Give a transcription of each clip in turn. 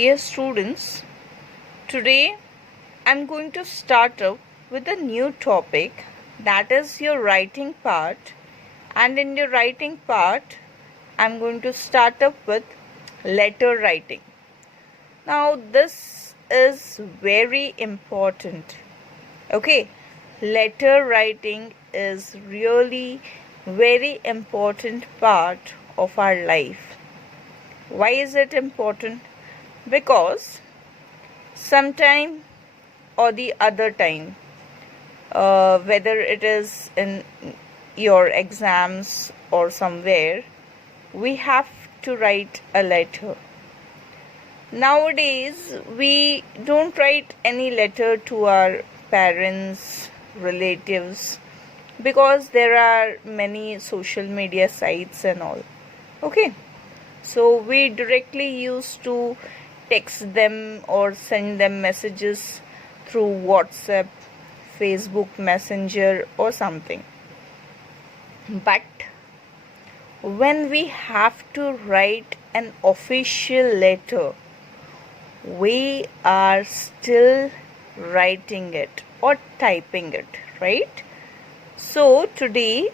Dear students, today I'm going to start up with a new topic, that is your writing part. And in your writing part, I'm going to start up with letter writing. Now this is very important. Okay, letter writing is really very important part of our life. Why is it important? Because sometime or the other time, whether it is in your exams or somewhere, we have to write a letter. Nowadays we don't write any letter to our parents, relatives, because there are many social media sites and all. Okay, so we directly used to text them or send them messages through WhatsApp, Facebook Messenger or something. But when we have to write an official letter, we are still writing it or typing it, right? So today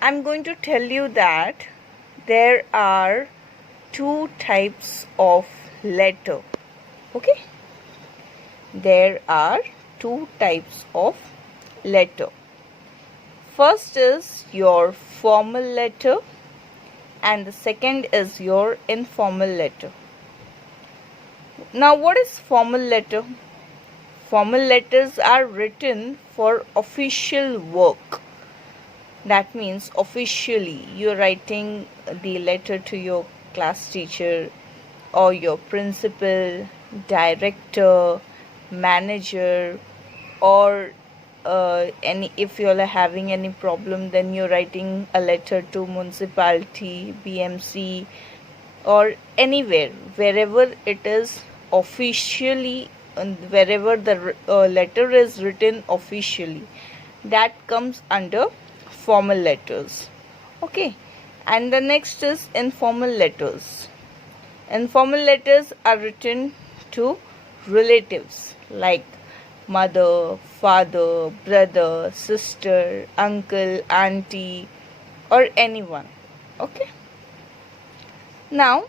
I'm going to tell you that there are two types of letter. Okay, there are two types of letter. First is your formal letter and the second is your informal letter. Now what is formal letter? Formal letters are written for official work. That means officially you're writing the letter to your class teacher or your principal, director, manager, or if you're having any problem, then you're writing a letter to municipality, BMC, or anywhere, wherever it is officially, wherever the letter is written officially, that comes under formal letters. Okay, and the next is informal letters. Informal letters are written to relatives like mother, father, brother, sister, uncle, auntie, or anyone. Okay, now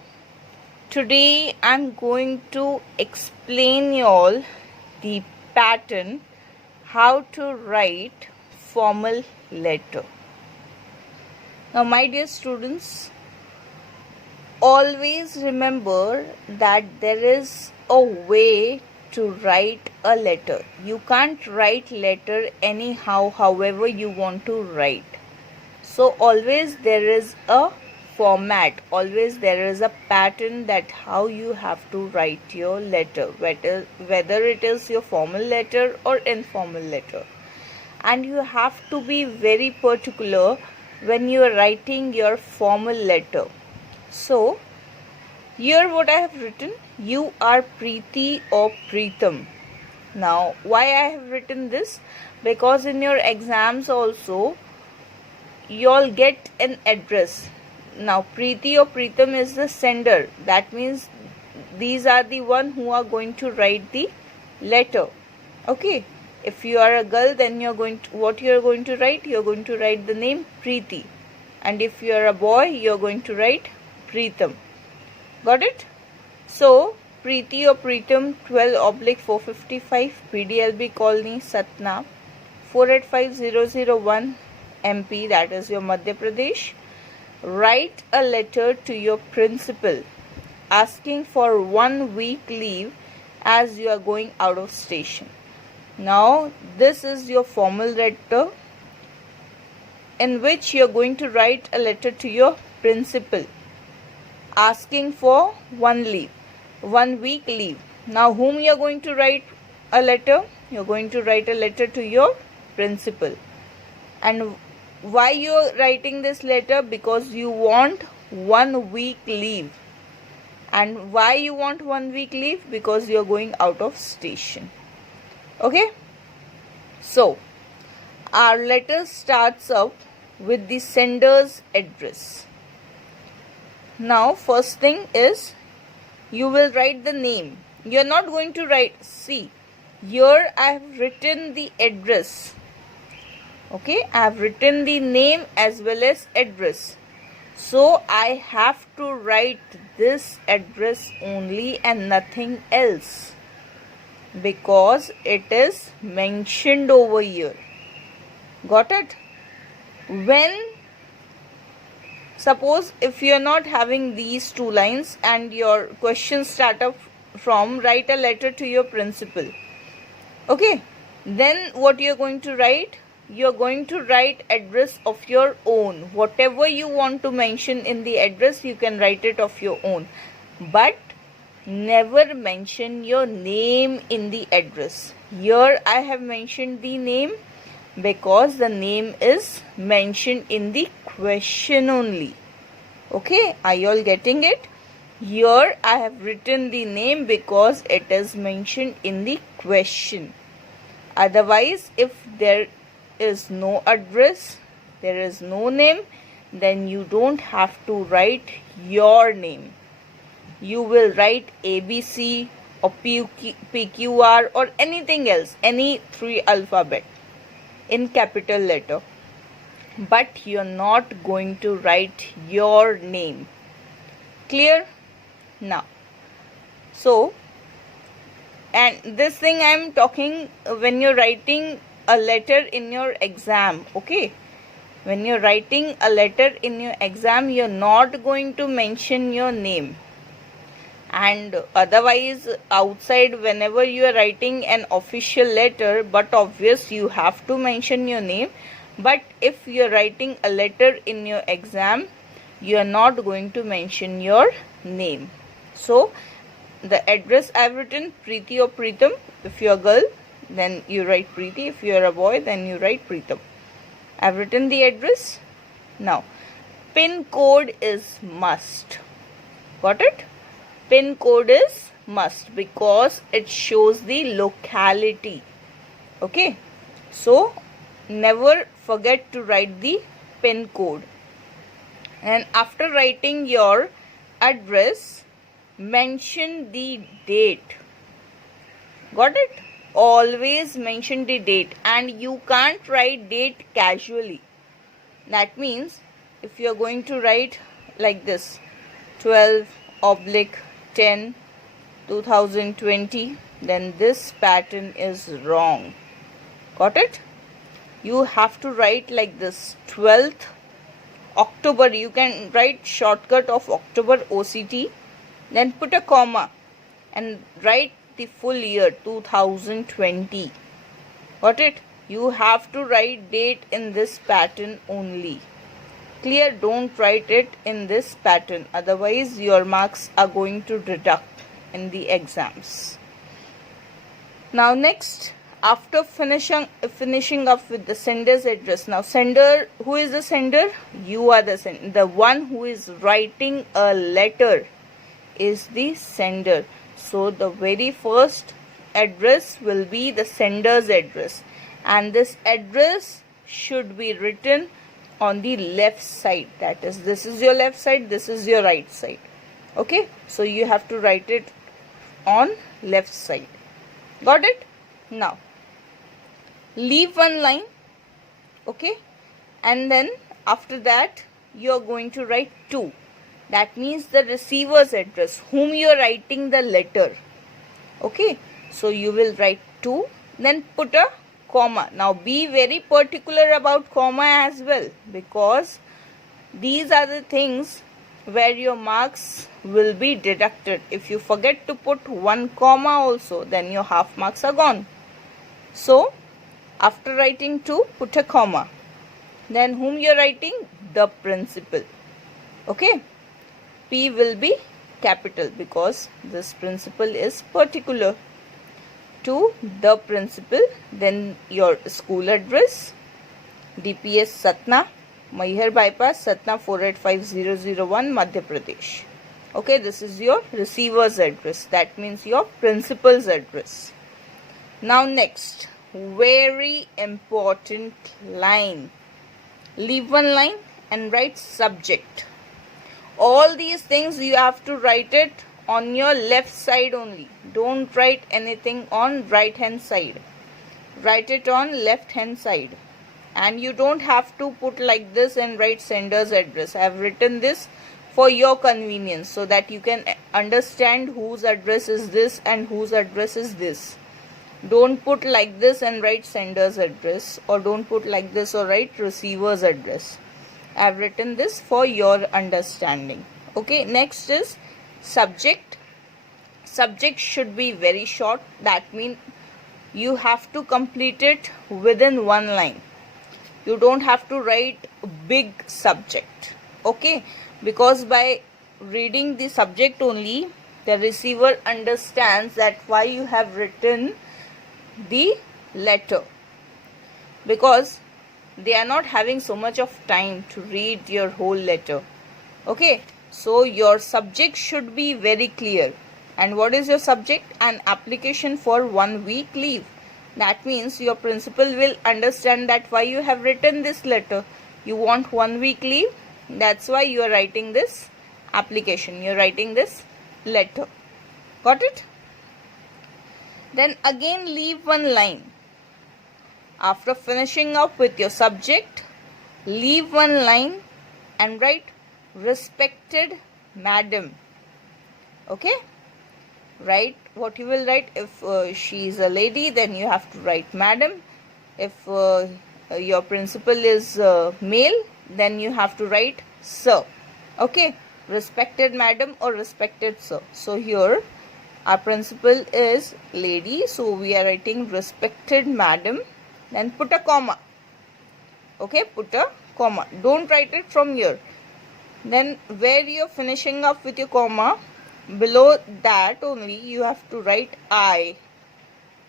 today I'm going to explain you all the pattern how to write formal letter. Now my dear students, always remember that there is a way to write a letter. You can't write letter anyhow, however you want to write. So always there is a format, always there is a pattern that how you have to write your letter, whether it is your formal letter or informal letter. And you have to be very particular when you are writing your formal letter. So here what I have written, you are Preeti or Preetam. Now why I have written this? Because in your exams also you all get an address. Now Preeti or Preetam is the sender. That means these are the one who are going to write the letter. Okay, if you are a girl, then you're going to, what you're going to write? You're going to write the name Preeti. And if you are a boy, you're going to write Preetam. Got it? So Preeti or Preetam, 12/455, PDLB Colony, Satna, 485001 MP, that is your Madhya Pradesh. Write a letter to your principal asking for 1 week leave as you are going out of station. Now this is your formal letter in which you are going to write a letter to your principal asking for 1 week leave. Now whom you are going to write a letter? You are going to write a letter to your principal. And why you are writing this letter? Because you want 1 week leave. And why you want 1 week leave? Because you are going out of station. Okay, so our letter starts up with the sender's address. Now first thing is you will write the name. You're not going to write, see, here I have written the address. Okay, I have written the name as well as address. So I have to write this address only and nothing else, because it is mentioned over here. Got it? When, suppose if you are not having these two lines and your questions start up from write a letter to your principal. Okay, then what you are going to write? You are going to write address of your own. Whatever you want to mention in the address, you can write it of your own. But never mention your name in the address. Here I have mentioned the name because the name is mentioned in the question only. Okay, are you all getting it? Here I have written the name because it is mentioned in the question. Otherwise, if there is no address, there is no name, then you don't have to write your name. You will write ABC or PQR or anything else, any three alphabet in capital letter. But you are not going to write your name. Clear? Now, so, and this thing I am talking when you're writing a letter in your exam. Okay, when you're writing a letter in your exam, you're not going to mention your name. And otherwise, outside, whenever you are writing an official letter, but obvious you have to mention your name. But if you are writing a letter in your exam, you are not going to mention your name. So the address I have written Preeti or Preetam. If you are a girl, then you write Preeti. If you are a boy, then you write Preetam. I have written the address. Now, PIN code is must. Got it? PIN code is must because it shows the locality. Okay, so never forget to write the PIN code. And after writing your address, mention the date. Got it? Always mention the date, and you can't write date casually. That means if you are going to write like this 12/10/2020, then this pattern is wrong. Got it? You have to write like this 12th October. You can write shortcut of October OCT, then put a comma and write the full year 2020. Got it? You have to write date in this pattern only. Clear? Don't write it in this pattern, otherwise your marks are going to deduct in the exams. Now next, after finishing up with the sender's address. Now sender, who is the sender? You are the sender. The one who is writing a letter is the sender. So the very first address will be the sender's address, and this address should be written on the left side. That is, this is your left side, this is your right side. Okay, so you have to write it on left side. Got it? Now leave one line. Okay, and then after that you are going to write two. That means the receiver's address, whom you are writing the letter. Okay, so you will write 2, then put a comma. Now be very particular about comma as well, because these are the things where your marks will be deducted. If you forget to put one comma also, then your half marks are gone. So after writing 2, put a comma. Then whom you are writing? The principal. Okay, P will be capital because this principal is particular. To the principal, then your school address, DPS Satna, Maihar Bypass, Satna 485001, Madhya Pradesh. Okay, this is your receiver's address. That means your principal's address. Now next, very important line. Leave one line and write subject. All these things you have to write it on your left side only. Don't write anything on right hand side. Write it on left hand side. And you don't have to put like this and write sender's address. I have written this for your convenience so that you can understand whose address is this and whose address is this. Don't put like this and write sender's address, or don't put like this or write receiver's address. I have written this for your understanding. Okay, next is subject. Subject should be very short. That means you have to complete it within one line. You don't have to write big subject. Okay, because by reading the subject only, the receiver understands that why you have written the letter, because they are not having so much of time to read your whole letter. Okay, so your subject should be very clear. And what is your subject? An application for 1 week leave. That means your principal will understand that why you have written this letter. You want 1 week leave. That's why you are writing this application. You are writing this letter. Got it? Then again leave one line. After finishing up with your subject, leave one line and write respected madam. Okay? Write what you will write. If she is a lady, then you have to write madam. If your principal is male, then you have to write sir. Okay? Respected madam or respected sir. So here our principal is lady, so we are writing respected madam. Then put a comma. Okay, put a comma. Don't write it from here. Then where you are finishing up with your comma, below that only you have to write I,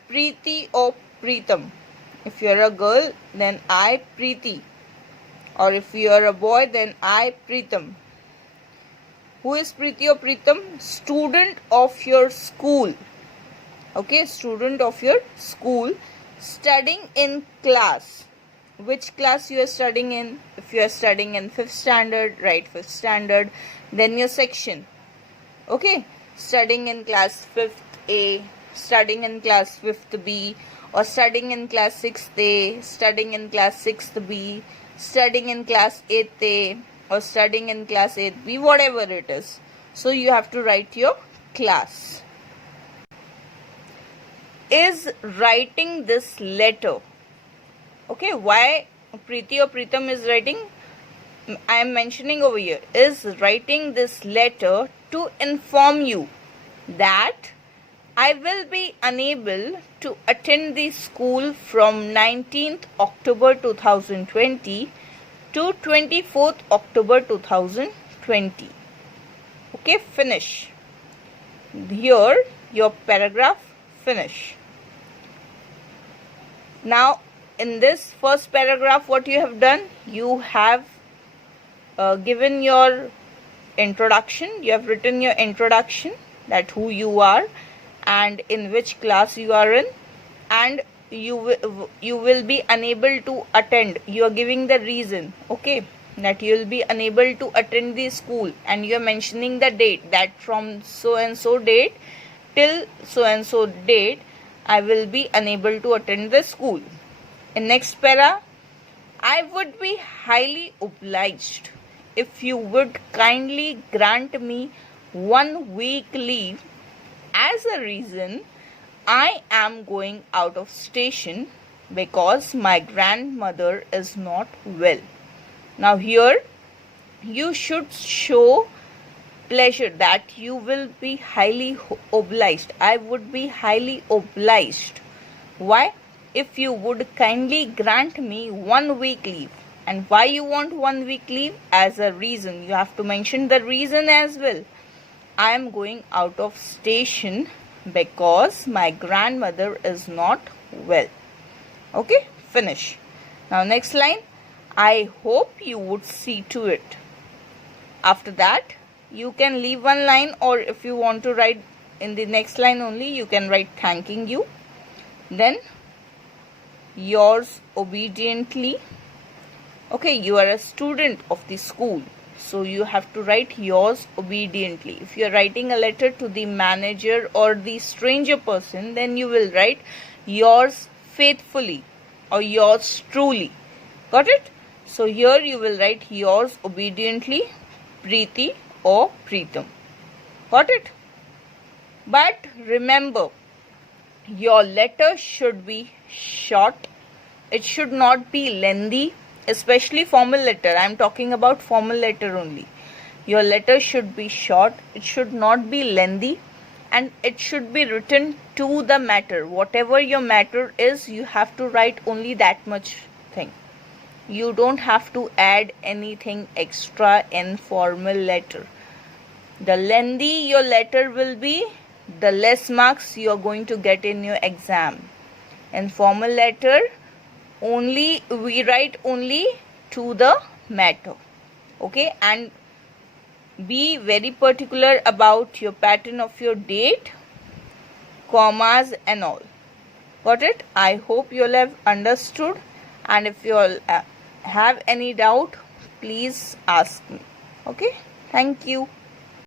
Preeti or Preetam. If you are a girl, then I, Preeti. Or if you are a boy, then I, Preetam. Who is Preeti or Preetam? Student of your school. Okay, student of your school. Studying in class. Which class you are studying in? If you are studying in 5th standard, write 5th standard. Then your section. Okay, studying in class 5th A, studying in class 5th B, or studying in class 6th A, studying in class 6th B, studying in class 8th A, or studying in class 8th B, whatever it is. So you have to write your class. Is writing this letter. Okay, why Preeti or Preetam is writing? I am mentioning over here. Is writing this letter to inform you that I will be unable to attend the school from 19th October 2020 to 24th October 2020. Okay, finish. Here your paragraph finish. Now in this first paragraph, what you have done, you have given your introduction. You have written your introduction, that who you are and in which class you are in, and you will be unable to attend. You are giving the reason, okay, that you will be unable to attend the school, and you are mentioning the date, that from so and so date till so and so date I will be unable to attend the school. In next para, I would be highly obliged if you would kindly grant me 1 week leave. As a reason, I am going out of station because my grandmother is not well. Now here you should show pleasure, that you will be highly obliged. I would be highly obliged. Why? If you would kindly grant me 1 week leave. And why you want 1 week leave? As a reason. You have to mention the reason as well. I am going out of station because my grandmother is not well. Okay, finish. Now next line. I hope you would see to it. After that, you can leave one line, or if you want to write in the next line only, you can write thanking you. Then yours obediently. Okay, you are a student of the school. So you have to write yours obediently. If you are writing a letter to the manager or the stranger person, then you will write yours faithfully or yours truly. Got it? So here you will write yours obediently, Preeti or Preetam. Got it? But remember, your letter should be short. It should not be lengthy, especially formal letter. I am talking about formal letter only. Your letter should be short. It should not be lengthy, and it should be written to the matter. Whatever your matter is, you have to write only that much thing. You don't have to add anything extra in formal letter. The lengthy your letter will be, the less marks you are going to get in your exam. In formal letter, we write only to the matter. Okay, and be very particular about your pattern of your date, commas and all. Got it? I hope you all have understood, and if you all have any doubt, please ask me. Okay, thank you.